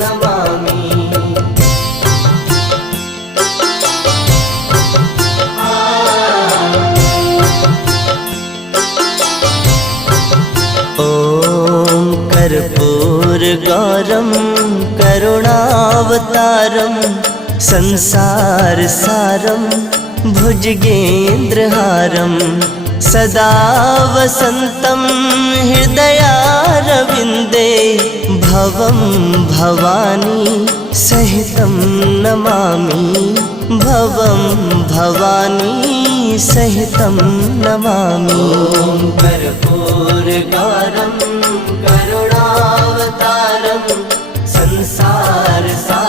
नमामि। ॐ कर्पूरगौरं करुणावतारं संसारसारं भुजगेन्द्रहारं सदा वसन्तं हृदयारविन्दे भवं भवानी सहितं नमामि। भवं भवानी सहितं नमामि। ॐ कर्पूरगौरं करुणावतारं संसारसारं